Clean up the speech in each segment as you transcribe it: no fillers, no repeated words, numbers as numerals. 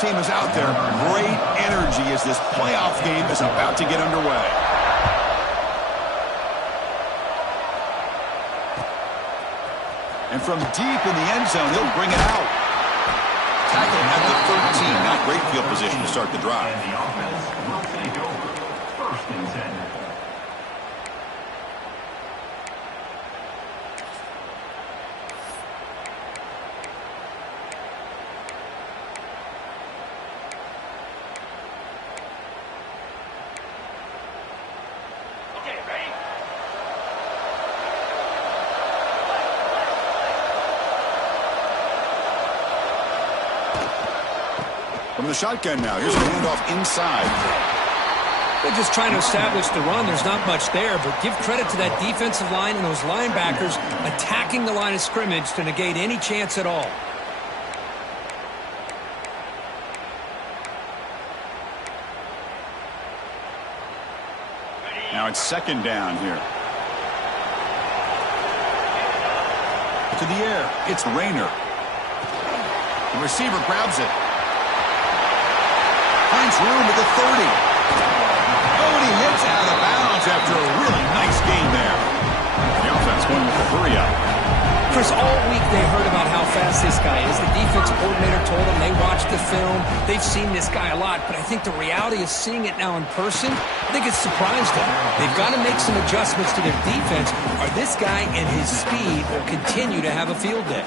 team is out there. Great energy as this playoff game is about to get underway. And from deep in the end zone, he'll bring it out. Tackle at the 13. Not great field position to start the drive. And the offense will take over. First and 10. From the shotgun now, here's a handoff inside. They're just trying to establish the run. There's not much there, but give credit to that defensive line and those linebackers attacking the line of scrimmage to negate any chance at all. Now it's second down here. To the air, it's Rayner. The receiver grabs it. Finds room at the 30. Oh, and he hits out of bounds after a really nice game there. The offense going with the hurry up. Chris, all week they heard about how fast this guy is. The defense coordinator told them they watched the film. They've seen this guy a lot, but I think the reality is seeing it now in person, I think it's surprised them. They've got to make some adjustments to their defense, or this guy and his speed will continue to have a field day.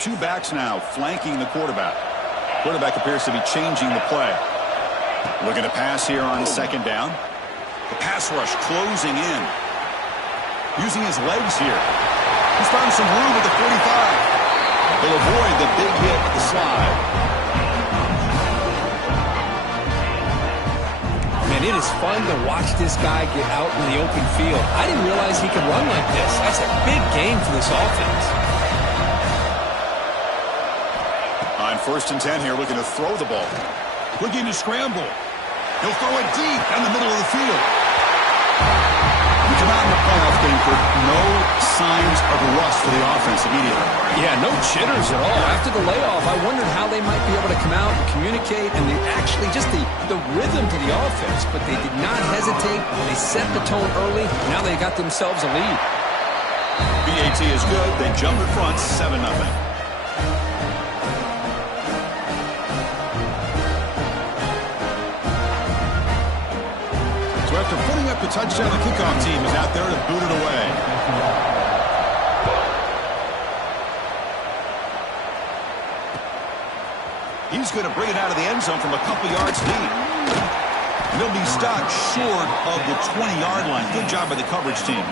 Two backs now flanking the quarterback. Quarterback appears to be changing the play. Looking to pass here on second down. The pass rush closing in. Using his legs here. He's found some room at the 45. He'll avoid the big hit at the slide. Man, it is fun to watch this guy get out in the open field. I didn't realize he could run like this. That's a big game for this offense. On first and 10 here, looking to throw the ball. Looking to scramble. He'll throw it deep down the middle of the field. We come out in the playoff game for no signs of rust for the offense immediately. Yeah, no jitters at all. After the layoff, I wondered how they might be able to come out and communicate and actually just the rhythm to the offense. But they did not hesitate. They set the tone early. Now they got themselves a lead. BAT is good. They jump in front 7-0. So after putting up the touchdown, the kickoff team is out there to boot it away. He's going to bring it out of the end zone from a couple yards deep. And he'll be stopped short of the 20-yard line. Good job by the coverage team.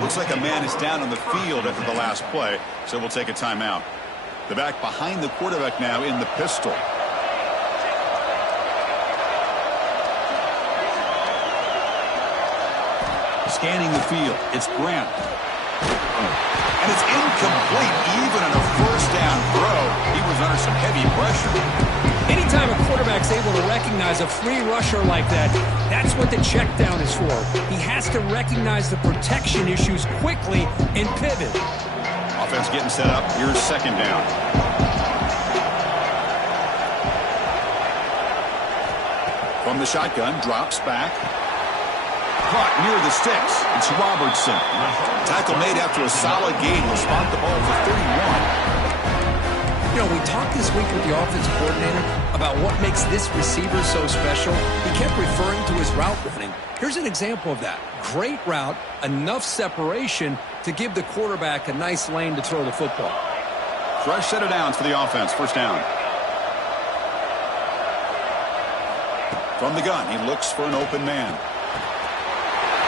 Looks like a man is down on the field after the last play, so we'll take a timeout. The back behind the quarterback now in the pistol. Scanning the field, it's Grant. And it's incomplete, even on a first down throw. He was under some heavy pressure. Anytime a quarterback's able to recognize a free rusher like that, that's what the check down is for. He has to recognize the protection issues quickly and pivot. Offense getting set up. Here's second down. From the shotgun, drops back. Caught near the sticks. It's Robertson. Tackle made after a solid gain. He'll spot the ball for 31. You know, we talked this week with the offensive coordinator about what makes this receiver so special. He kept referring to his route running. Here's an example of that. Great route, enough separation to give the quarterback a nice lane to throw the football. Fresh set of downs for the offense. First down. From the gun, he looks for an open man.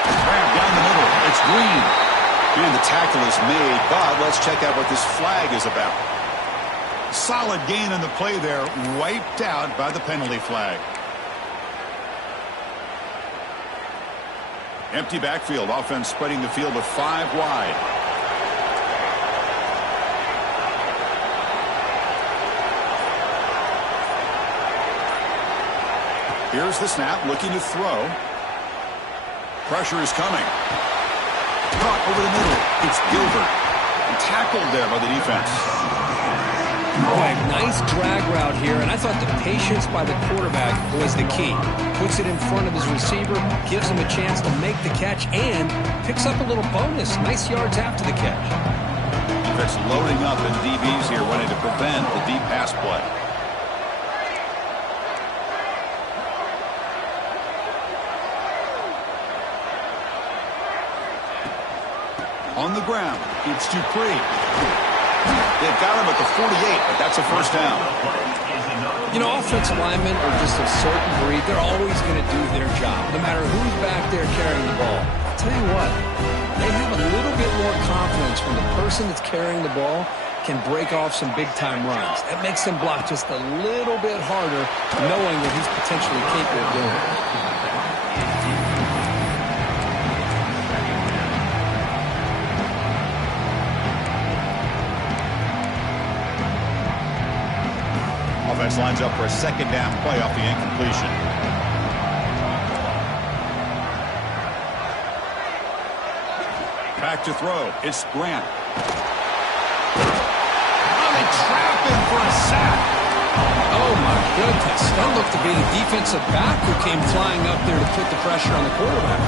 Grab down the middle. It's Green. And the tackle is made, but let's check out what this flag is about. Solid gain in the play there, wiped out by the penalty flag. Empty backfield, offense spreading the field with 5 wide. Here's the snap, looking to throw. Pressure is coming. Caught over the middle. It's Gilbert. And tackled there by the defense. Boy, nice drag route here, and I thought the patience by the quarterback was the key. Puts it in front of his receiver, gives him a chance to make the catch, and picks up a little bonus. Nice yards after the catch. Defense loading up, and DBs here wanting to prevent the deep pass play. On the ground, it's Dupree. They've got him at the 48, but that's a first down. You know, offensive linemen are just a certain breed. They're always going to do their job, no matter who's back there carrying the ball. I'll tell you what, they have a little bit more confidence when the person that's carrying the ball can break off some big-time runs. That makes them block just a little bit harder, knowing that he's potentially capable of doing it. Offense lines up for a second down play off the incompletion. Back to throw. It's Grant. Oh, they trap him for a sack. Oh, my goodness. That looked to be the defensive back who came flying up there to put the pressure on the quarterback.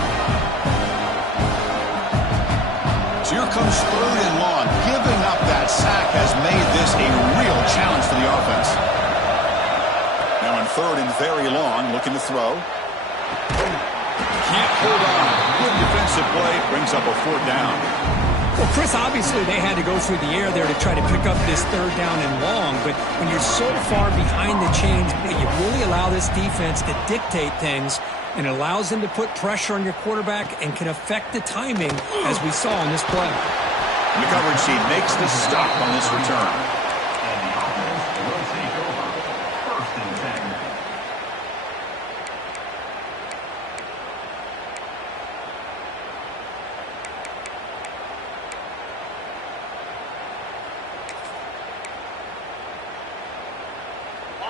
So here comes 3rd and long. Giving up that sack has made this a real challenge for the offense. Now in 3rd and very long, looking to throw. Can't hold on. Good defensive play. Brings up a 4th down. Well, Chris, obviously they had to go through the air there to try to pick up this 3rd down and long, but when you're so far behind the chains, you really allow this defense to dictate things, and it allows them to put pressure on your quarterback and can affect the timing, as we saw in this play. The coverage team makes the stop on this return. And the offense will take over. 1st and 10.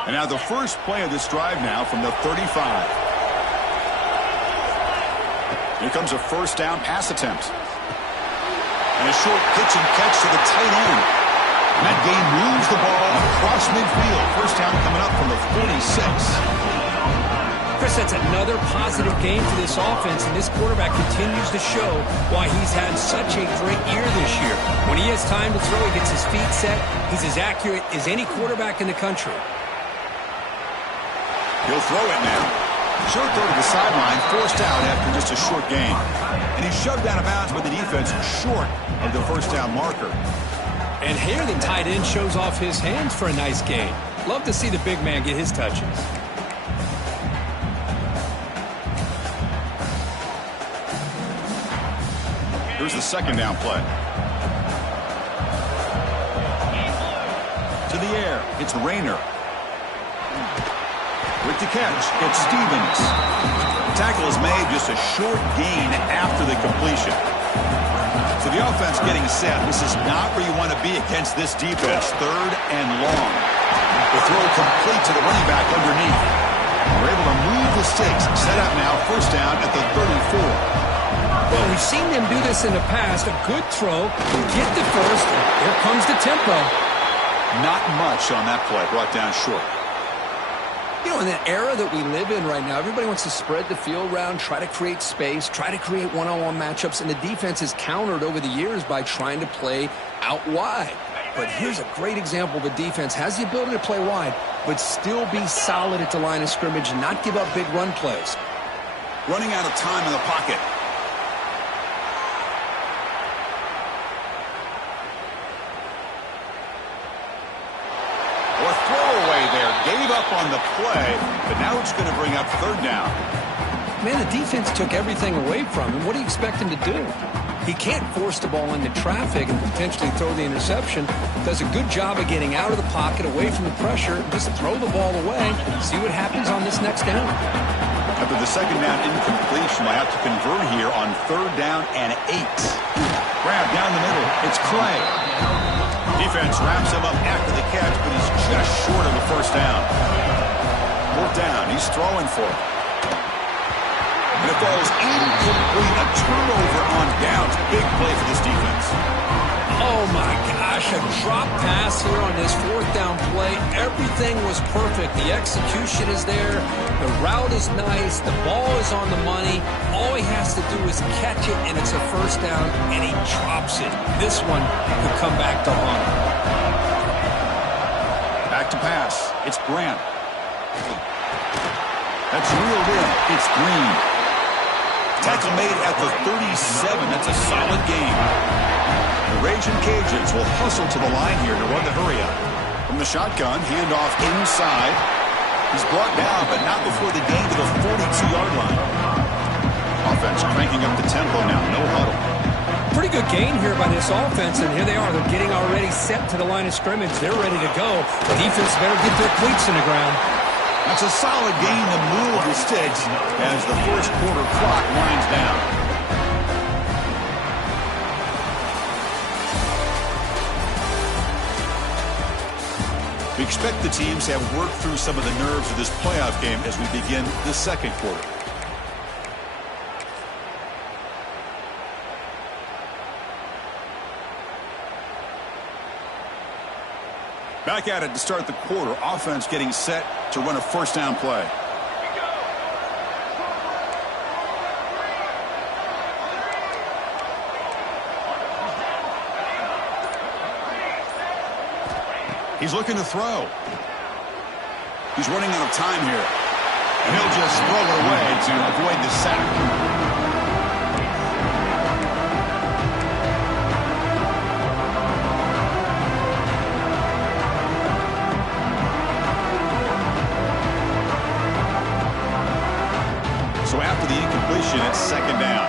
And now the first play of this drive now from the 35. Here comes a 1st down pass attempt. And a short pitch and catch to the tight end. And that game moves the ball across midfield. 1st down coming up from the 46. Chris, that's another positive game for this offense, and this quarterback continues to show why he's had such a great year this year. When he has time to throw, he gets his feet set. He's as accurate as any quarterback in the country. He'll throw it now. Short throw to the sideline, forced out after just a short gain. And he's shoved out of bounds with the defense short of the 1st down marker. And here the tight end shows off his hands for a nice gain. Love to see the big man get his touches. Here's the 2nd down play. To the air, it's Rayner. With the catch, it's Stevens. The tackle is made just a short gain after the completion. So the offense getting set. This is not where you want to be against this defense. 3rd and long. The throw complete to the running back underneath. We're able to move the sticks. Set up now, 1st down at the 34. Well, we've seen them do this in the past. A good throw, get the 1st, here comes the tempo. Not much on that play, brought down short. You know, in the era that we live in right now, everybody wants to spread the field around, try to create space, try to create one-on-one matchups, and the defense has countered over the years by trying to play out wide. But here's a great example of a defense has the ability to play wide, but still be solid at the line of scrimmage and not give up big run plays. Running out of time in the pocket. Or throwaway there. Gave up on the play, but now it's going to bring up 3rd down. Man, the defense took everything away from him. What do you expect him to do? He can't force the ball into traffic and potentially throw the interception. Does a good job of getting out of the pocket, away from the pressure, just throw the ball away, see what happens on this next down. After the 2nd down incompletion, I have to convert here on 3rd down and 8. Grab down the middle. It's Clay. Defense wraps him up after the catch, but he's just short of the 1st down. Fourth down. He's throwing for it. And it falls incomplete. A turnover on downs. Big play for this defense. Oh, my gosh. A drop pass here on this fourth down play. Everything was perfect. The execution is there. The route is nice. The ball is on the money. All he has to do is catch it, and it's a first down, and he drops it. This one could come back to haunt him. Back to pass. It's Grant. That's reeled in. It's Green. Tackle made at the 37. That's a solid gain. The Raging Cajuns will hustle to the line here to run the hurry-up. From the shotgun, handoff inside. He's brought down, but not before the gain to the 42-yard line. Offense cranking up the tempo now. No huddle. Pretty good gain here by this offense, and here they are. They're getting already set to the line of scrimmage. They're ready to go. The defense better get their cleats in the ground. That's a solid gain to move the sticks as the first quarter clock winds down. We expect the teams to have worked through some of the nerves of this playoff game as we begin the second quarter. Back at it to start the quarter. Offense getting set to run a first down play. He's looking to throw. He's running out of time here. And he'll just throw it away to avoid the sack. So after the incompletion, it's second down.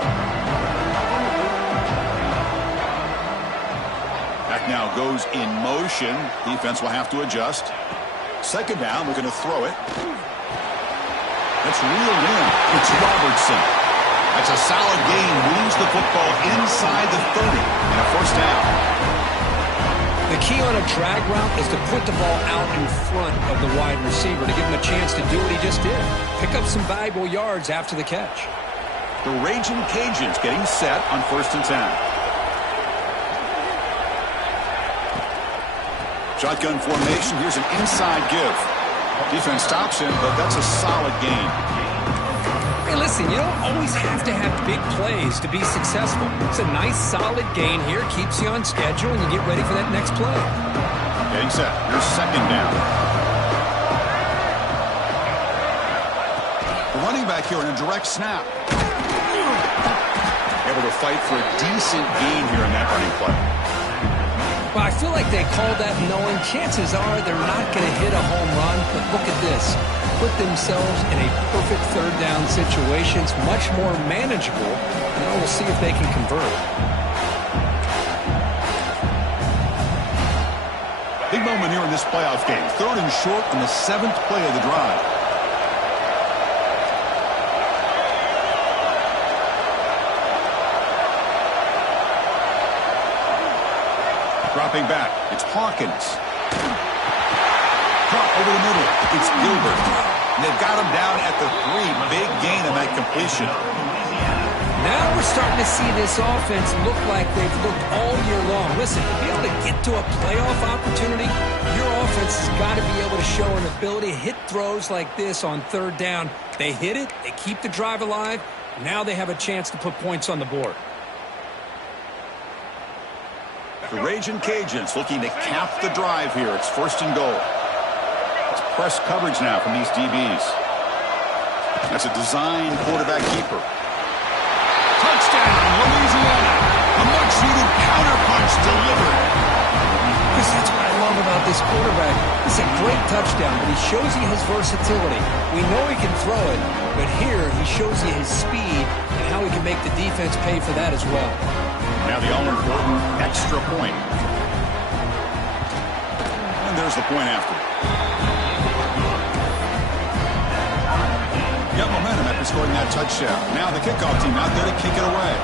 Back now goes in motion. Defense will have to adjust. Second down, we're going to throw it. That's reeled in. It's Robertson. That's a solid gain. Moves the football inside the 30 and a first down. The key on a drag route is to put the ball out in front of the wide receiver to give him a chance to do what he just did. Pick up some valuable yards after the catch. The Raging Cajuns getting set on 1st and 10. Shotgun formation. Here's an inside give. Defense stops him, but that's a solid gain. Hey, listen, you don't always have to have big plays to be successful. It's a nice, solid gain here. Keeps you on schedule, and you get ready for that next play. Getting set. Here's second down. The running back here in a direct snap. Able to fight for a decent gain here in that running play. Well, I feel like they called that knowing chances are they're not going to hit a home run, but look at this. Put themselves in a perfect third down situation. It's much more manageable. Now we'll see if they can convert. Big moment here in this playoff game. 3rd and short on the 7th play of the drive. Dropping back. It's Hawkins. Caught over the middle. It's Gilbert. And they've got him down at the 3. Big gain on that completion. Now we're starting to see this offense look like they've looked all year long. Listen, to be able to get to a playoff opportunity, your offense has got to be able to show an ability to hit throws like this on 3rd down. They hit it. They keep the drive alive. Now they have a chance to put points on the board. The Raging Cajuns looking to cap the drive here. It's 1st and goal. It's press coverage now from these DBs. That's a design quarterback keeper. Touchdown, Louisiana. A much-needed counterpunch delivered. Chris, that's what I love about this quarterback. It's a great touchdown, but he shows you his versatility. We know he can throw it, but here he shows you his speed and how he can make the defense pay for that as well. Now the all-important extra point. And there's the point after. Got momentum after scoring that touchdown. Now the kickoff team out there to kick it away.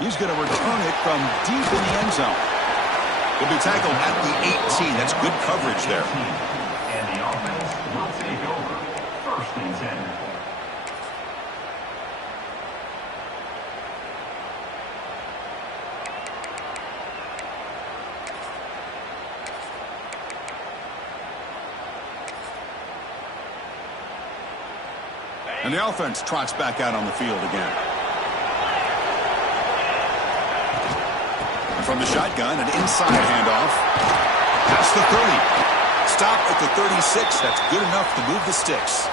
He's going to return it from deep in the end zone. He'll be tackled at the 18. That's good coverage there. And the offense will take over. First and 10. And the offense trots back out on the field again. And from the shotgun, an inside handoff. Past the 30. Stop at the 36. That's good enough to move the sticks.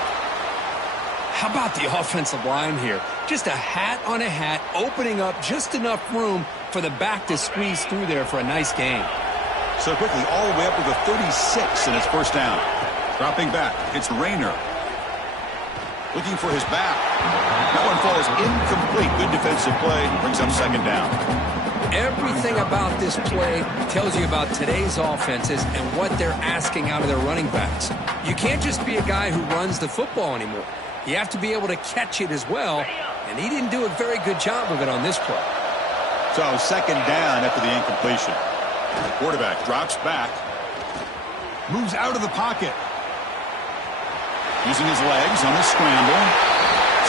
How about the offensive line here? Just a hat on a hat, opening up just enough room for the back to squeeze through there for a nice gain. So quickly, all the way up to the 36, and it's first down. Dropping back, it's Rayner. Looking for his back. That one falls incomplete. Good defensive play. Brings up second down. Everything about this play tells you about today's offenses and what they're asking out of their running backs. You can't just be a guy who runs the football anymore. You have to be able to catch it as well, and he didn't do a very good job of it on this play. So second down after the incompletion. Quarterback drops back. Moves out of the pocket. Using his legs on the scramble.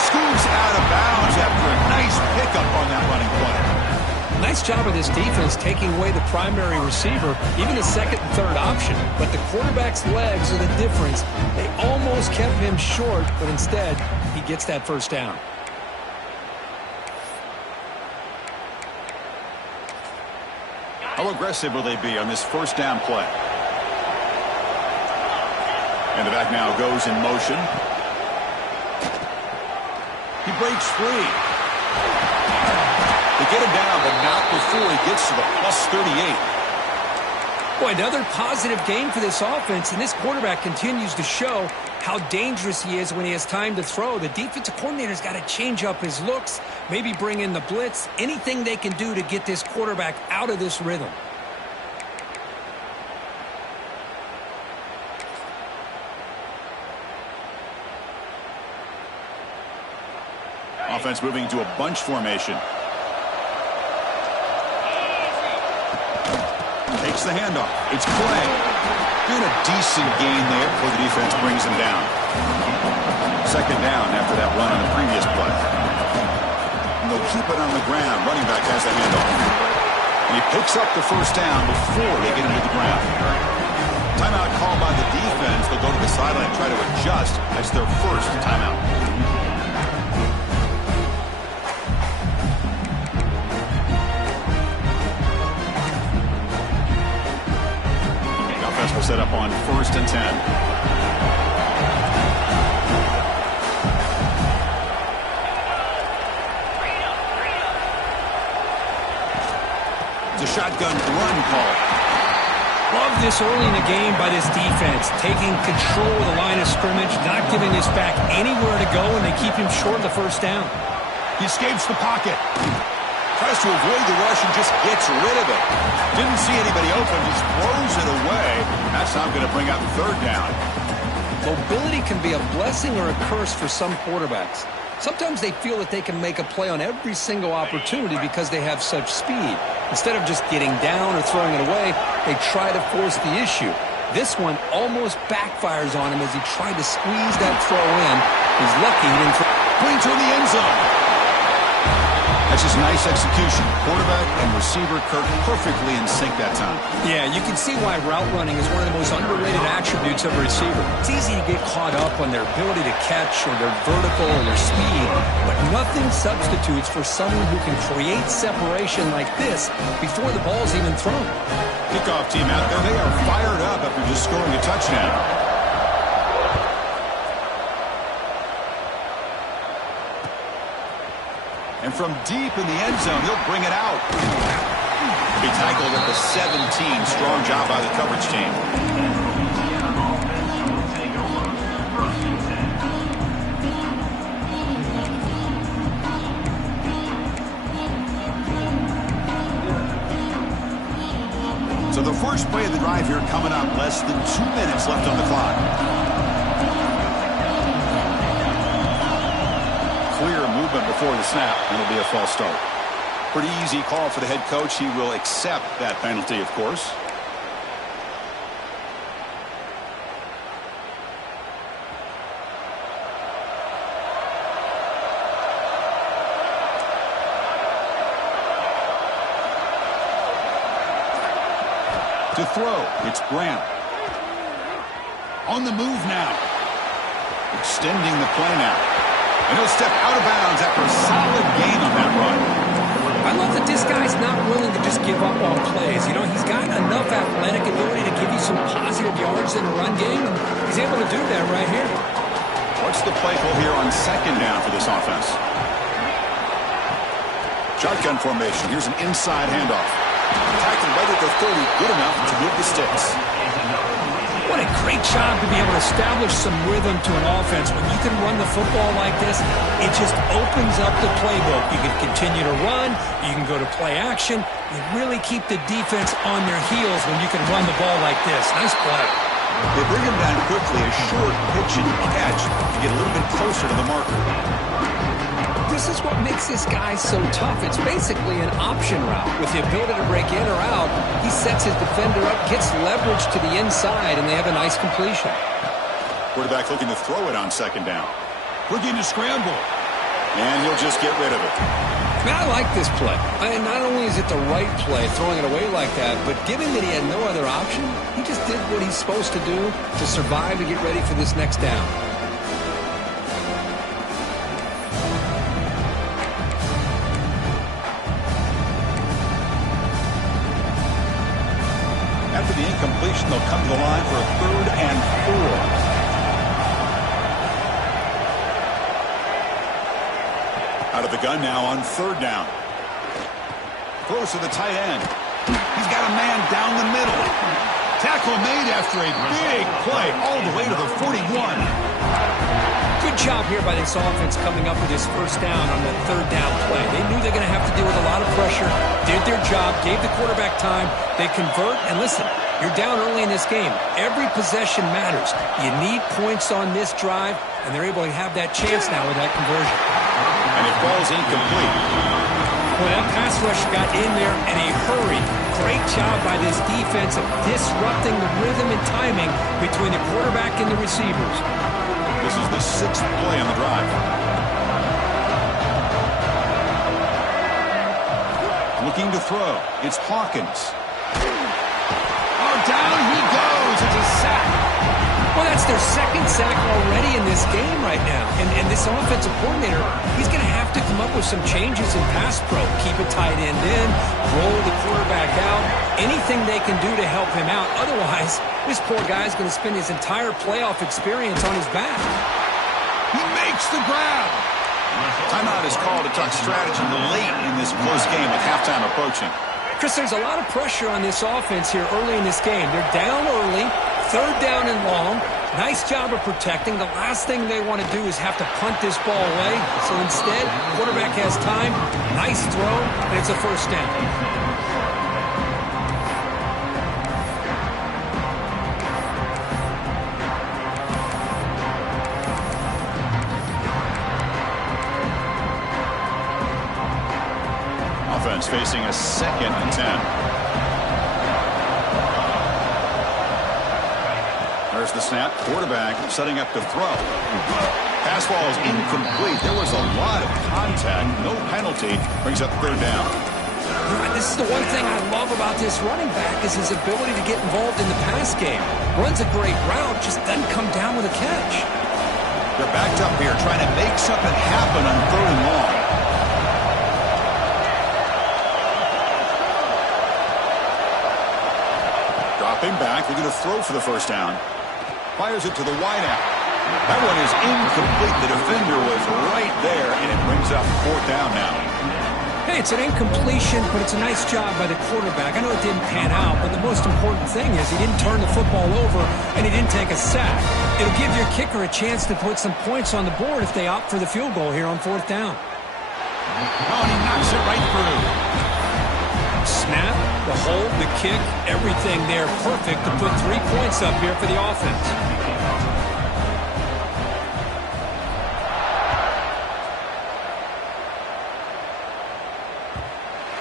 Scoops out of bounds after a nice pickup on that running play. Nice job of this defense taking away the primary receiver, even the second and third option. But the quarterback's legs are the difference. They almost kept him short, but instead, he gets that first down. How aggressive will they be on this first down play? And the back now goes in motion. He breaks free. They get him down, but not before he gets to the plus 38. Boy, another positive game for this offense, and this quarterback continues to show how dangerous he is when he has time to throw. The defensive coordinator's got to change up his looks, maybe bring in the blitz, anything they can do to get this quarterback out of this rhythm. Offense moving to a bunch formation. Takes the handoff. It's Clay. Doing a decent gain there before the defense brings him down. Second down after that run on the previous play. And they'll keep it on the ground. Running back has the handoff. And he picks up the first down before they get into the ground. Timeout called by the defense. They'll go to the sideline and try to adjust. That's their first timeout. Will set up on first and 10. It's a shotgun run call. Love this early in the game by this defense, taking control of the line of scrimmage, not giving this back anywhere to go, and they keep him short of the first down. He escapes the pocket. Tries to avoid the rush and just gets rid of it. Didn't see anybody open, just throws it away. That's not going to bring up third down. Mobility can be a blessing or a curse for some quarterbacks. Sometimes they feel that they can make a play on every single opportunity because they have such speed. Instead of just getting down or throwing it away, they try to force the issue. This one almost backfires on him as he tried to squeeze that throw in. He's lucky he didn't bring to the end zone. That's just nice execution. Quarterback and receiver Kirk perfectly in sync that time. Yeah, you can see why route running is one of the most underrated attributes of a receiver. It's easy to get caught up on their ability to catch or their vertical or their speed, but nothing substitutes for someone who can create separation like this before the ball's even thrown. Kickoff team out there. They are fired up after just scoring a touchdown. And from deep in the end zone, he'll bring it out. Be tackled at the 17. Strong job by the coverage team. So the first play of the drive here coming up. Less than 2 minutes left on the clock. Clear movement before the snap, and it'll be a false start. Pretty easy call for the head coach. He will accept that penalty, of course. to throw. It's Graham. On the move now. Extending the play now. And he'll step out of bounds after a solid gain on that run. I love that this guy's not willing to just give up on plays. You know, he's got enough athletic ability to give you some positive yards in a run game, and he's able to do that right here. What's the play call here on second down for this offense? Shotgun formation. Here's an inside handoff. Tackling right at the 30. Good enough to move the sticks. What a great job to be able to establish some rhythm to an offense. When you can run the football like this, it just opens up the playbook. You can continue to run. You can go to play action. You really keep the defense on their heels when you can run the ball like this. Nice play. They bring him down quickly. A short pitch and catch to get a little bit closer to the marker. This is what makes this guy so tough. It's basically an option route. With the ability to break in or out, he sets his defender up, gets leverage to the inside, and they have a nice completion. Quarterback looking to throw it on second down. Looking to scramble. And he'll just get rid of it. Man, I like this play. Not only is it the right play, throwing it away like that, but given that he had no other option, he just did what he's supposed to do to survive to get ready for this next down. After the incompletion, they'll come to the line for a 3rd and 4. Out of the gun now on 3rd down. Throws to the tight end. He's got a man down the middle. Tackle made after a big play all the way to the 41. Good job here by this offense coming up with his first down on the 3rd down play. They knew they're going to have to deal with a lot of pressure, did their job, gave the quarterback time. They convert, and listen, you're down early in this game. Every possession matters. You need points on this drive, and they're able to have that chance now with that conversion. And it falls incomplete. Well, that pass rush got in there in a hurry. Great job by this defense of disrupting the rhythm and timing between the quarterback and the receivers. This is the 6th play on the drive. Looking to throw. It's Hawkins. Oh, down he goes. It's a sack. Well, that's their 2nd sack already in this game right now. And this offensive coordinator, he's going to have to come up with some changes in pass pro. Keep a tight end in, roll the quarterback out, anything they can do to help him out. Otherwise, this poor guy's going to spend his entire playoff experience on his back. He makes the grab. Timeout is called to talk strategy late in this close game with halftime approaching. Chris, there's a lot of pressure on this offense here early in this game. They're down early, 3rd down and long. Nice job of protecting. The last thing they want to do is have to punt this ball away. So instead, quarterback has time. Nice throw, and it's a 1st down. Offense facing a 2nd and 10. There's the snap. Quarterback setting up to throw. Pass ball is incomplete. There was a lot of contact. No penalty. Brings up 3rd down. This is the one thing I love about this running back is his ability to get involved in the pass game. Runs a great route, just doesn't come down with a catch. They're backed up here trying to make something happen on 3rd and long. Dropping back, looking to throw for the 1st down. Fires it to the wideout. That one is incomplete. The defender was right there, and it brings up 4th down now. Hey, it's an incompletion, but it's a nice job by the quarterback. I know it didn't pan out, but the most important thing is he didn't turn the football over, and he didn't take a sack. It'll give your kicker a chance to put some points on the board if they opt for the field goal here on 4th down. Oh, and he knocks it right through. Snap, the hold, the kick, everything there perfect to put 3 points up here for the offense.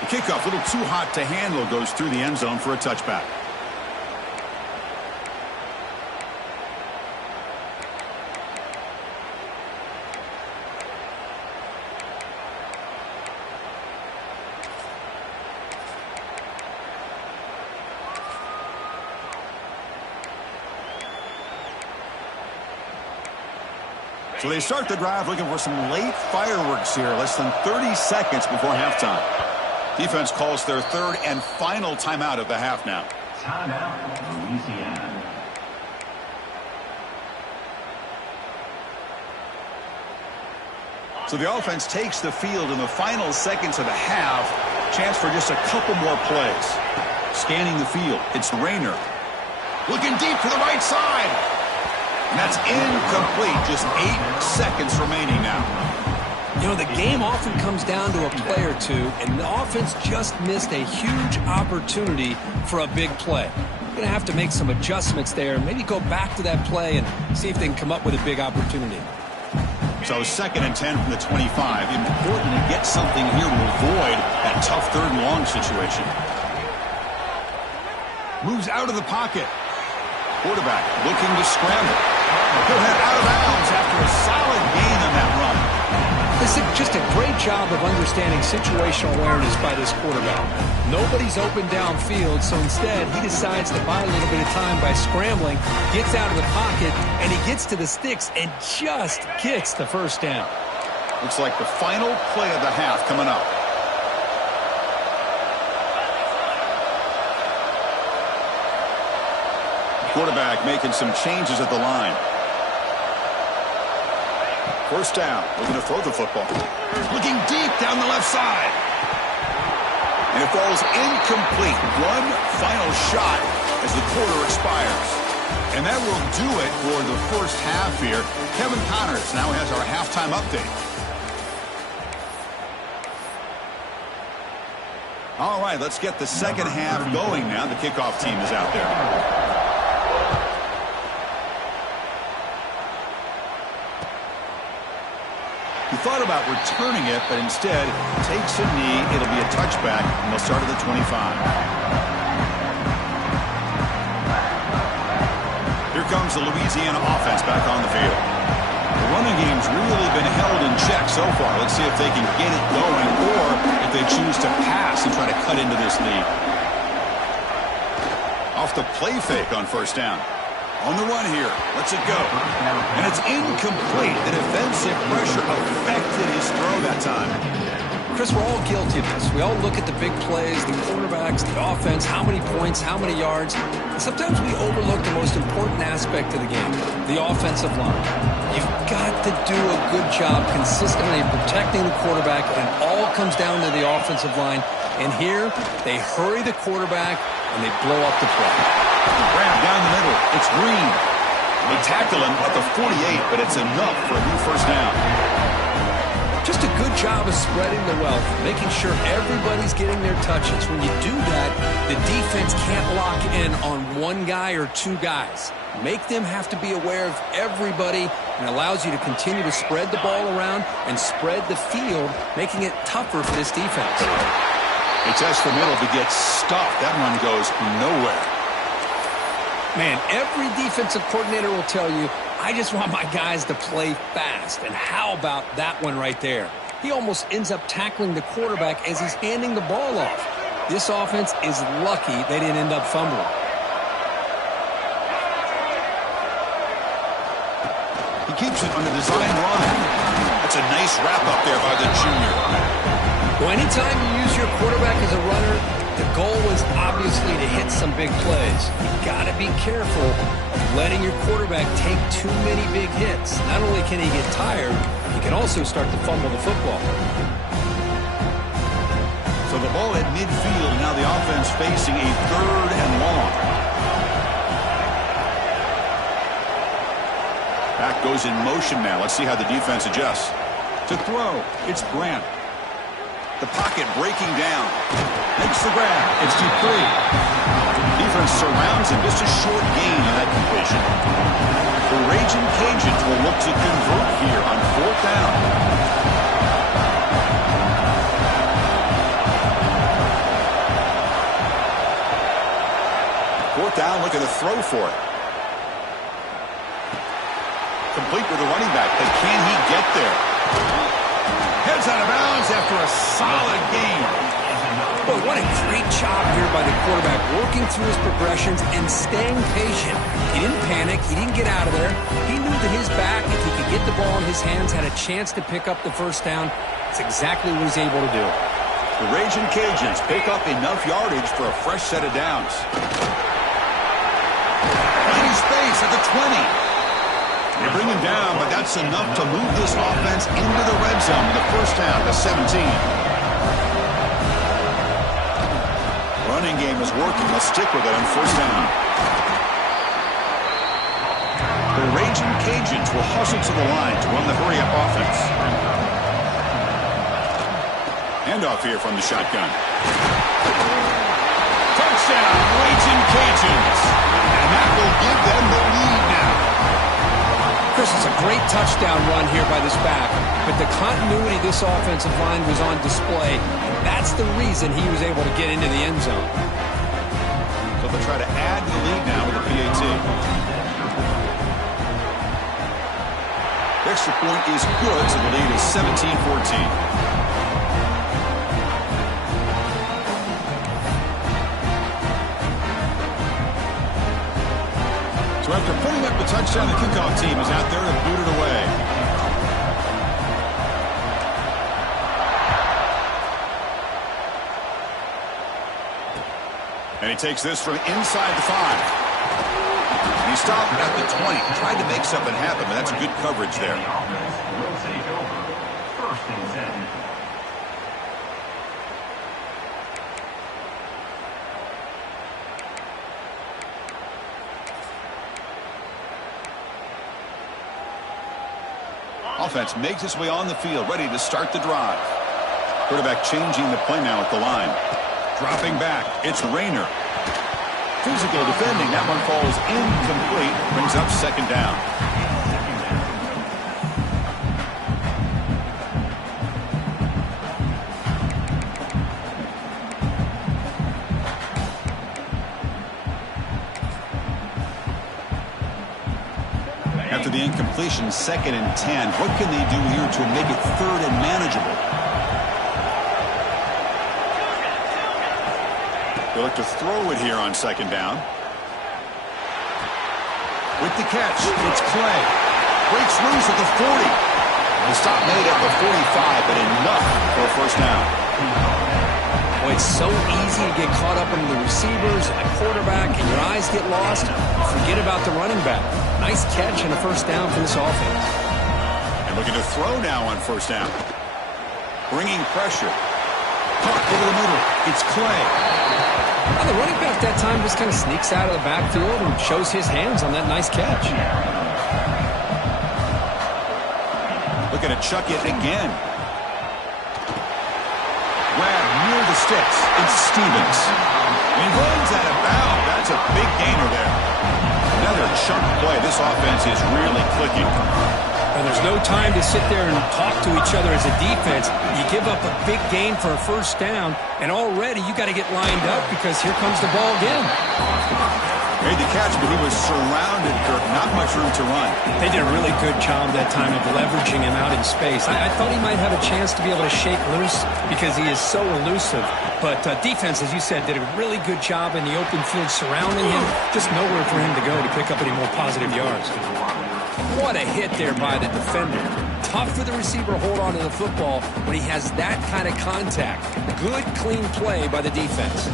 The kickoff, a little too hot to handle, goes through the end zone for a touchback. So they start the drive looking for some late fireworks here, less than 30 seconds before halftime. Defense calls their third and final timeout of the half now. Timeout, Louisiana. So the offense takes the field in the final seconds of the half. Chance for just a couple more plays. Scanning the field, it's Rayner. Looking deep to the right side. And that's incomplete. Just 8 seconds remaining now. You know, the game often comes down to a play or two, and the offense just missed a huge opportunity for a big play. Going to have to make some adjustments there, maybe go back to that play and see if they can come up with a big opportunity. So 2nd and 10 from the 25. Important to get something here to avoid that tough 3rd and long situation. Moves out of the pocket. Quarterback looking to scramble. He'll head out of bounds after a solid gain on that run. This is just a great job of understanding situational awareness by this quarterback. Nobody's open downfield, so instead he decides to buy a little bit of time by scrambling, gets out of the pocket, and he gets to the sticks and just gets the first down. Looks like the final play of the half coming up. Quarterback making some changes at the line. First down, looking to throw the football. Looking deep down the left side. And it falls incomplete. One final shot as the quarter expires. And that will do it for the first half here. Kevin Connors now has our halftime update. All right, let's get the second half going now. The kickoff team is out there. He thought about returning it, but instead takes a knee. It'll be a touchback, and they'll start at the 25. Here comes the Louisiana offense back on the field. The running game's really been held in check so far. Let's see if they can get it going, or if they choose to pass and try to cut into this lead. Off the play fake on first down. On the run here. Lets it go. And it's incomplete. The defensive pressure affected his throw that time. Chris, we're all guilty of this. We all look at the big plays, the quarterbacks, the offense, how many points, how many yards. And sometimes we overlook the most important aspect of the game, the offensive line. You've got to do a good job consistently protecting the quarterback, and it all comes down to the offensive line. And here, they hurry the quarterback, and they blow up the play. Grab down the middle. It's Green. They tackle him at the 48, but it's enough for a new first down. Just a good job of spreading the wealth, making sure everybody's getting their touches. When you do that, the defense can't lock in on one guy or two guys. Make them have to be aware of everybody, and allows you to continue to spread the ball around and spread the field, making it tougher for this defense. They test the middle to get stuffed. That one goes nowhere. Man, every defensive coordinator will tell you, I just want my guys to play fast. And how about that one right there? He almost ends up tackling the quarterback as he's handing the ball off. This offense is lucky they didn't end up fumbling. He keeps it on the design run. That's a nice wrap up there by the junior. Well, anytime you use your quarterback as a runner, the goal is obviously to hit some big plays. You've got to be careful of letting your quarterback take too many big hits. Not only can he get tired, he can also start to fumble the football. So the ball at midfield, now the offense facing a 3rd and long. Back goes in motion now. Let's see how the defense adjusts. To throw, it's Grant. The pocket breaking down. Makes the grab. It's Dupree. Defense surrounds him. Just a short gain on that completion. The Raging Cajuns will look to convert here on 4th down. Fourth down, looking to throw for it. Complete with the running back, but can he get there? Heads out of bounds after a solid game. But what a great job here by the quarterback, working through his progressions and staying patient. He didn't panic. He didn't get out of there. He knew that his back, if he could get the ball in his hands, had a chance to pick up the first down. It's exactly what he's able to do. The Raging Cajuns pick up enough yardage for a fresh set of downs. Finding space at the 20. They bring him down, but that's enough to move this offense into the red zone with a first down to 17. Running game is working. Let's stick with it on first down. The Raging Cajuns will hustle to the line to run the hurry-up offense. Handoff here from the shotgun. Touchdown, Raging Cajuns. And that will give them the lead now. Chris, it's a great touchdown run here by this back, but the continuity of this offensive line was on display. That's the reason he was able to get into the end zone. So they'll try to add to the lead now with the PAT. The extra point is good, so the lead is 17-14. So after putting up the touchdown, the kickoff team is out there to boot it away. And he takes this from inside the 5. And he stopped at the 20. Tried to make something happen, but that's good coverage there. The offense will take over. First and 10. Offense makes its way on the field, ready to start the drive. Quarterback changing the play now at the line. Dropping back, it's Rayner. Physical defending, that one falls incomplete, brings up second down. After the incompletion, 2nd and 10. What can they do here to make it 3rd and manageable? They look to throw it here on 2nd down. With the catch, it's Clay. Breaks loose at the 40. The stop made at the 45, but enough for a first down. Boy, it's so easy to get caught up in the receivers and the quarterback, and your eyes get lost. Forget about the running back. Nice catch and a first down for this offense. And looking to throw now on first down. Bringing pressure. Caught over the middle. It's Clay. Now the running back that time just kind of sneaks out of the backfield and shows his hands on that nice catch. Looking to chuck it again. Grab near the sticks. It's Stevens. And he runs out of bounds. That's a big gainer there. Another chunk play. This offense is really clicking. And there's no time to sit there and talk to each other as a defense. You give up a big gain for a first down, and already you got to get lined up because here comes the ball again. Made the catch, but he was surrounded, Kirk. Not much room to run. They did a really good job that time of leveraging him out in space. I thought he might have a chance to be able to shake loose because he is so elusive. But defense, as you said, did a really good job in the open field surrounding him. Just nowhere for him to go to pick up any more positive yards. What a hit there by the defender. Tough for the receiver to hold on to the football when he has that kind of contact. Good, clean play by the defense.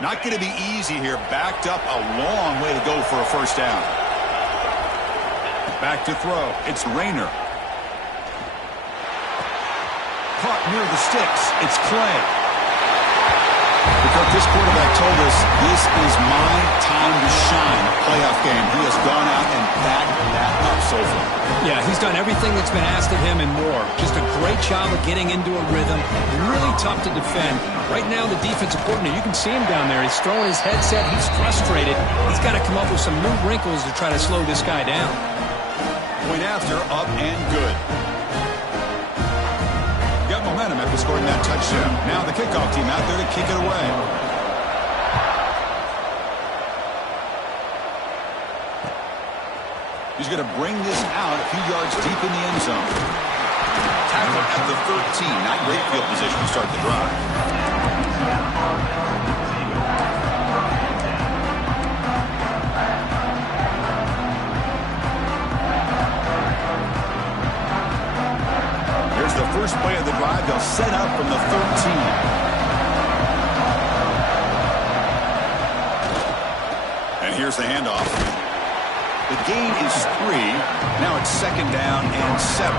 Not going to be easy here. Backed up a long way to go for a first down. Back to throw. It's Rayner. Caught near the sticks. It's Clay. Because this quarterback told us this is my time to shine. Playoff game. He has gone out and backed that up so far. Yeah, he's done everything that's been asked of him and more. Just a great job of getting into a rhythm. Really tough to defend. Right now, the defensive coordinator, you can see him down there. He's throwing his headset. He's frustrated. He's got to come up with some new wrinkles to try to slow this guy down. Point after, up and good. Got momentum after scoring that touchdown. Now the kickoff team out there to kick it away. He's going to bring this out a few yards deep in the end zone. Tackle at the 13. Not great field position to start the drive. The first play of the drive, they'll set up from the 13. And here's the handoff. The gain is 3. Now it's 2nd down and 7.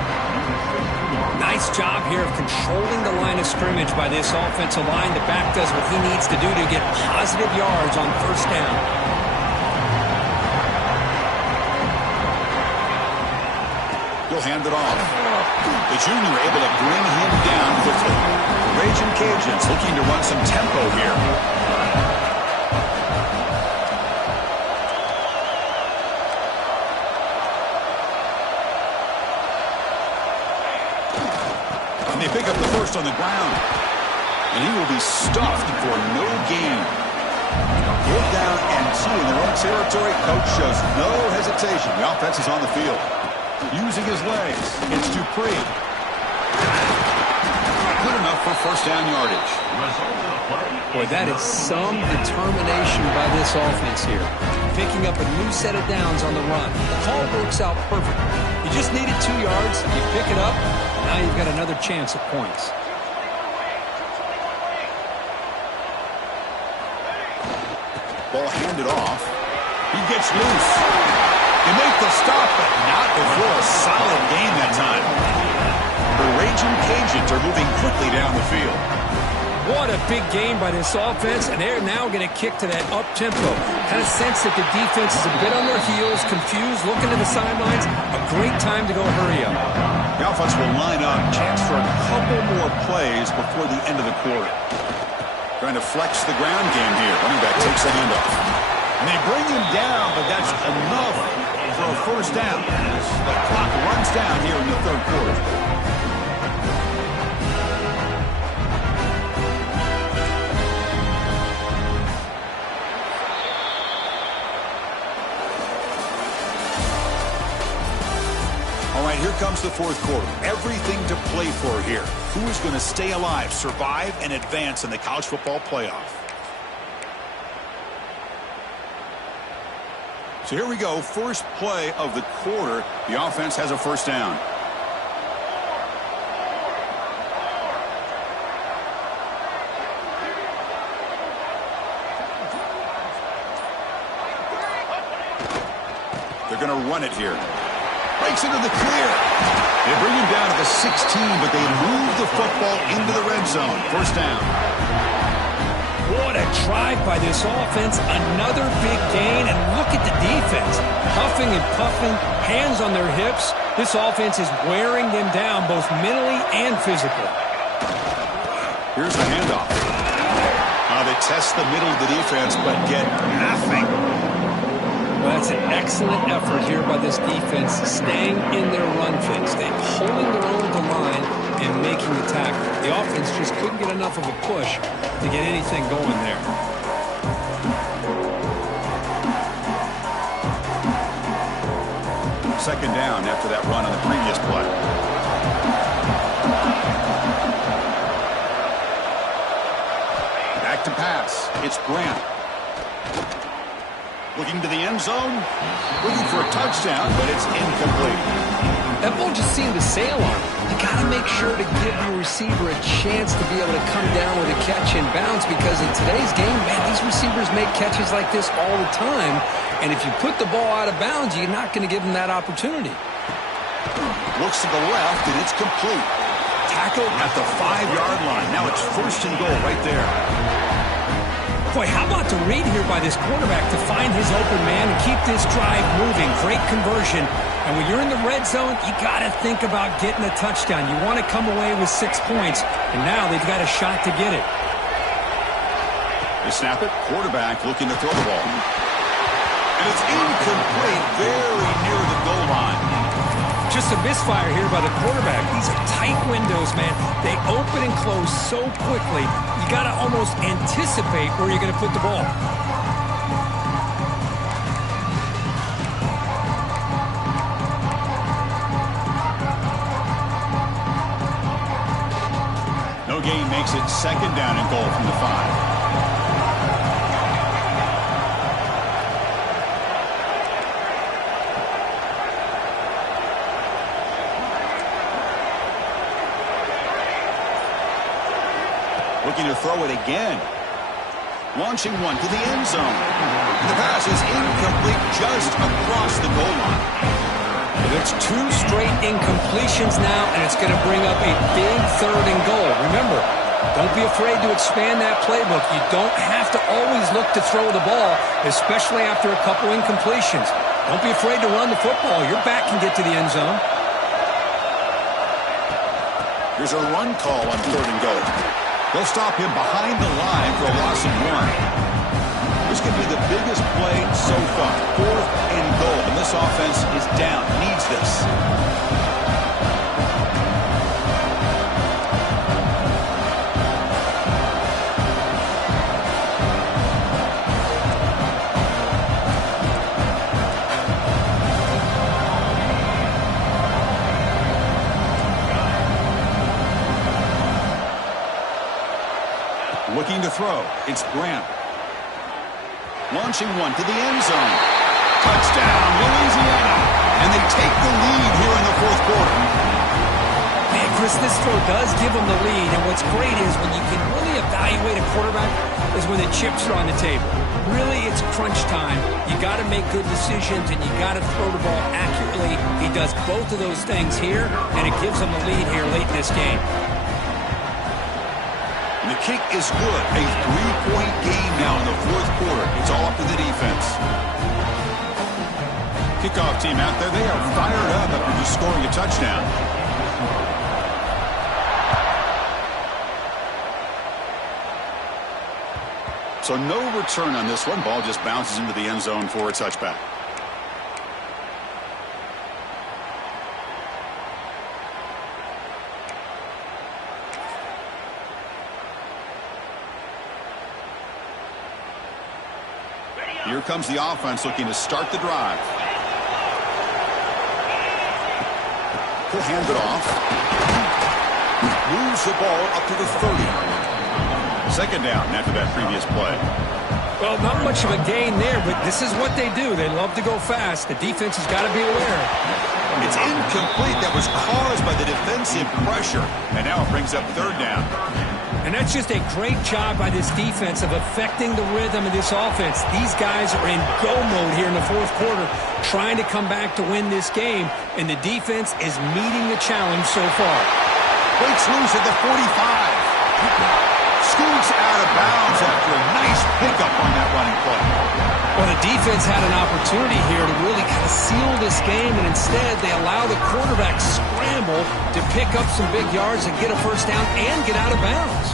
Nice job here of controlling the line of scrimmage by this offensive line. The back does what he needs to do to get positive yards on 1st down. He'll hand it off. The junior able to bring him down quickly. The Cajun Cajuns looking to run some tempo here. And they pick up the first on the ground. And he will be stuffed for no gain. 4th down and 2 in their own territory. Coach shows no hesitation. The offense is on the field. Using his legs. It's Dupree. Good enough for 1st down yardage. Boy, that is some determination by this offense here. Picking up a new set of downs on the run. The call works out perfect. You just needed 2 yards. You pick it up. Now you've got another chance at points. Ball handed off. He gets loose. They make the stop, but not before a solid gain that time. The Raging Cajuns are moving quickly down the field. What a big gain by this offense, and they're now going to kick to that up-tempo. Kind of sense that the defense is a bit on their heels, confused, looking to the sidelines. A great time to go hurry up. The offense will line up, chance for a couple more plays before the end of the quarter. Trying to flex the ground game here. Running back takes the handoff. And they bring him down, but that's enough for a 1st down. The clock runs down here in the 3rd quarter. All right, here comes the 4th quarter. Everything to play for here. Who is going to stay alive, survive, and advance in the college football playoff? So here we go, first play of the quarter. The offense has a 1st down. They're going to run it here. Breaks into the clear. They bring him down to the 16, but they move the football into the red zone. 1st down. What a drive by this offense. Another big gain, and look at the defense. Huffing and puffing, hands on their hips. This offense is wearing them down both mentally and physically. Here's the handoff. They test the middle of the defense, but get nothing. Well, that's an excellent effort here by this defense, staying in their run fix. They're holding their own at the line and making the tackle. The offense just couldn't get enough of a push to get anything going there. Second down after that run on the previous play. Back to pass. It's Grant. Looking to the end zone. Looking for a touchdown, but it's incomplete. That ball just seemed to sail on him. You got to make sure to give your receiver a chance to be able to come down with a catch and bounce, because in today's game, man, these receivers make catches like this all the time. And if you put the ball out of bounds, you're not going to give them that opportunity. Looks to the left, and it's complete. Tackled at the 5-yard line. Now it's 1st and goal right there. Boy, how about the read here by this quarterback to find his open man and keep this drive moving. Great conversion. And when you're in the red zone, you got to think about getting a touchdown. You want to come away with 6 points, and now they've got a shot to get it. They snap it. Quarterback looking to throw the ball. And it's incomplete, very near the goal line. Just a misfire here by the quarterback. These are tight windows, man. They open and close so quickly, you got to almost anticipate where you're going to put the ball. gain makes it second down and goal from the 5. Looking to throw it again. Launching one to the end zone. The pass is incomplete just across the goal line. It's 2 straight incompletions now, and it's going to bring up a big 3rd and goal. Remember, don't be afraid to expand that playbook. You don't have to always look to throw the ball, especially after a couple incompletions. Don't be afraid to run the football. Your back can get to the end zone. Here's a run call on 3rd and goal. They'll stop him behind the line for a loss of 1. This could be the biggest play so far. 4th and goal, and this offense is down. Needs this. Looking to throw. It's Grant. Launching one to the end zone. Touchdown, Louisiana. And they take the lead here in the 4th quarter. Man, Chris, this throw does give them the lead. And what's great is when you can really evaluate a quarterback is when the chips are on the table. Really, it's crunch time. You got to make good decisions, and you got to throw the ball accurately. He does both of those things here, and it gives them the lead here late in this game. And the kick is good. A 3-point game now in the 4th quarter. It's all up to the defense. Kickoff team out there. They are fired up after just scoring a touchdown. So no return on this one. Ball just bounces into the end zone for a touchback. Here comes the offense looking to start the drive. He'll hand it off. Moves the ball up to the 30. Second down after that previous play. Well, not much of a gain there, but this is what they do. They love to go fast. The defense has got to be aware. It's incomplete. That was caused by the defensive pressure. And now it brings up 3rd down. And that's just a great job by this defense of affecting the rhythm of this offense. These guys are in go mode here in the 4th quarter, trying to come back to win this game, and the defense is meeting the challenge so far. Breaks loose at the 45. Scoots out of bounds after a nice pickup on that running play. Well, the defense had an opportunity here to really kind of seal this game, and instead they allow the quarterback scramble to pick up some big yards and get a 1st down and get out of bounds.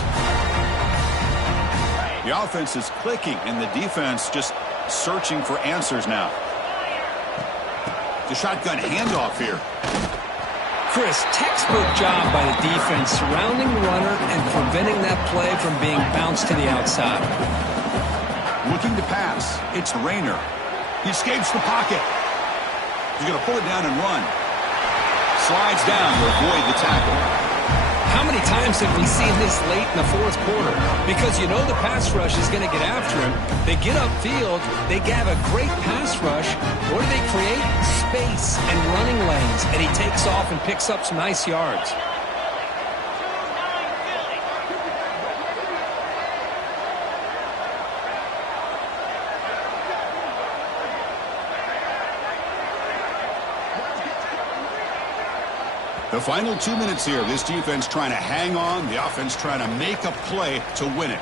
The offense is clicking, and the defense just searching for answers now. The shotgun handoff here. Chris, textbook job by the defense surrounding the runner and preventing that play from being bounced to the outside. Looking to pass. It's Rayner. He escapes the pocket. He's going to pull it down and run. Slides down to avoid the tackle. How many times have we seen this late in the 4th quarter? Because you know the pass rush is going to get after him. They get upfield. They have a great pass rush. What do they create? Space and running lanes. And he takes off and picks up some nice yards. The final 2 minutes here. This defense trying to hang on. The offense trying to make a play to win it.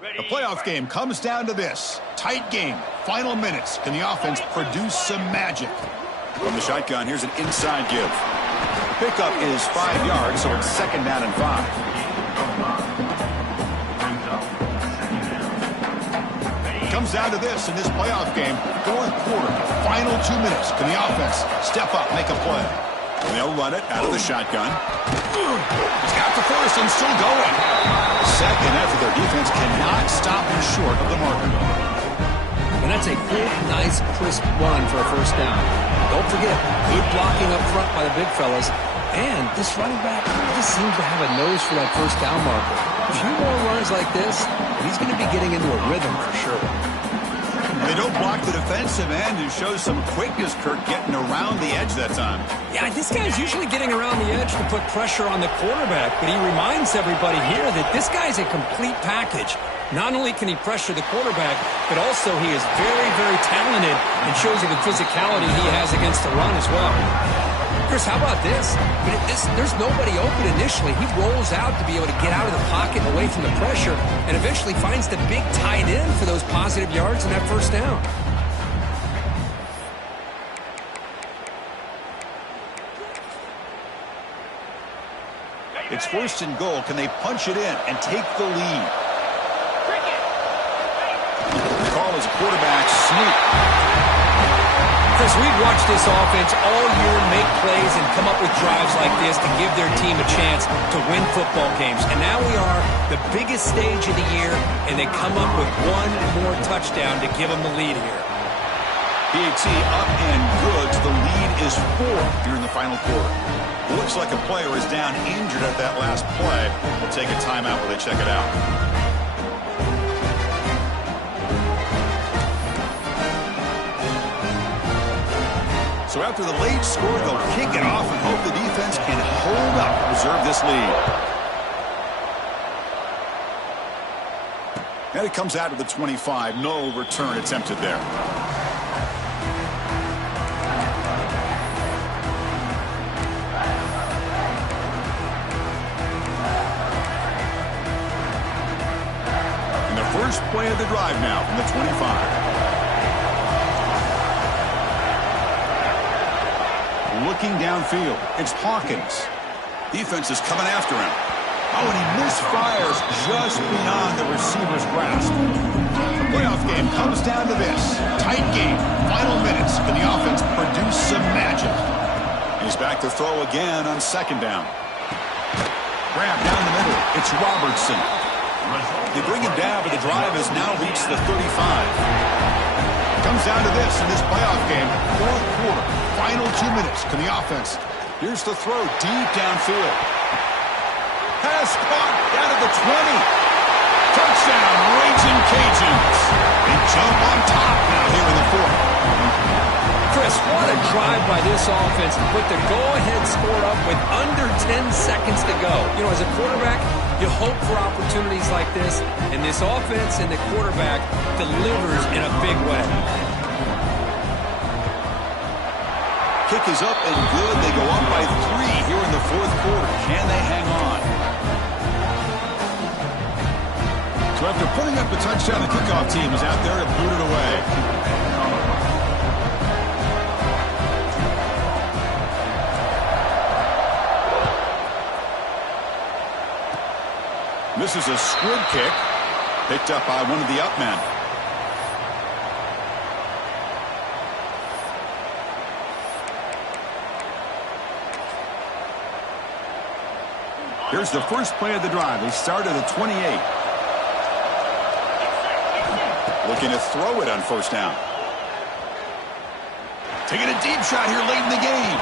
The playoff game comes down to this. Tight game. Final minutes. Can the offense produce some magic? From the shotgun, here's an inside give. The pickup is 5 yards, so it's 2nd down and 5. Comes down to this in this playoff game. 4th quarter. Final 2 minutes. Can the offense step up, make a play? And they'll run it out of the shotgun. He's got the first and still going. Second after their defense cannot stop him short of the marker. And that's a good, nice, crisp run for a 1st down. Don't forget, good blocking up front by the big fellas. And this running back just seems to have a nose for that 1st down marker. A few more runs like this, he's going to be getting into a rhythm for sure. They don't block the defensive end, who shows some quickness, Kirk, getting around the edge that time. Yeah, this guy's usually getting around the edge to put pressure on the quarterback, but he reminds everybody here that this guy's a complete package. Not only can he pressure the quarterback, but also he is very, very talented and shows you the physicality he has against the run as well. Chris, how about this? There's nobody open initially. He rolls out to be able to get out of the pocket and away from the pressure and eventually finds the big tight end for those positive yards in that 1st down. It's 1st and goal. Can they punch it in and take the lead? The call is a quarterback sneak. Chris, we've watched this offense all year make plays and come up with drives like this to give their team a chance to win football games. And now we are the biggest stage of the year, and they come up with one more touchdown to give them the lead here. PAT up and good. The lead is 4 here in the final quarter. Looks like a player is down injured at that last play. We'll take a timeout while they check it out. So after the late score, they'll kick it off and hope the defense can hold up and preserve this lead. And it comes out of the 25. No return attempted there. And the first play of the drive now from the 25. Looking downfield, it's Hawkins. Defense is coming after him. Oh, and he misfires just beyond the receiver's grasp. The playoff game comes down to this. Tight game, final minutes. Can the offense produce some magic? He's back to throw again on 2nd down. Grab down the middle. It's Robertson. They bring him down, but the drive has now reached the 35. Comes down to this in this playoff game. 4th quarter. Final 2 minutes. Can the offense? Here's the throw deep downfield. Pass caught down at the 20. Touchdown, Raging Cajuns. They jump on top now here in the 4th. Chris, what a drive by this offense to put the go-ahead score up with under 10 seconds to go. You know, as a quarterback, you hope for opportunities like this, and this offense and the quarterback delivers in a big way. Kick is up and good. They go up by 3 here in the 4th quarter. Can they hang on? So after putting up a touchdown, the kickoff team is out there to boot it away. This is a squib kick, picked up by one of the up men. Here's the first play of the drive. They start at the 28. Looking to throw it on 1st down. Taking a deep shot here late in the game.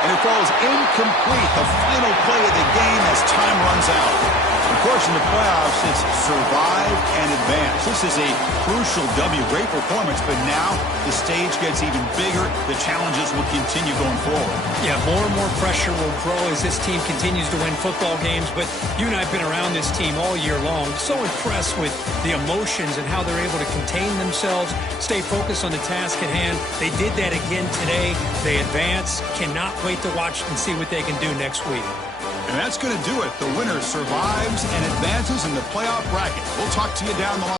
And it falls incomplete. The final play of the game as time runs out. Of course, in the playoffs, it's survive and advance. This is a crucial W. Great performance, but now the stage gets even bigger. The challenges will continue going forward. Yeah, more and more pressure will grow as this team continues to win football games, but you and I have been around this team all year long. So impressed with the emotions and how they're able to contain themselves, stay focused on the task at hand. They did that again today. They advance. Cannot wait to watch and see what they can do next week. And that's going to do it. The winner survives and advances in the playoff bracket. We'll talk to you down the line.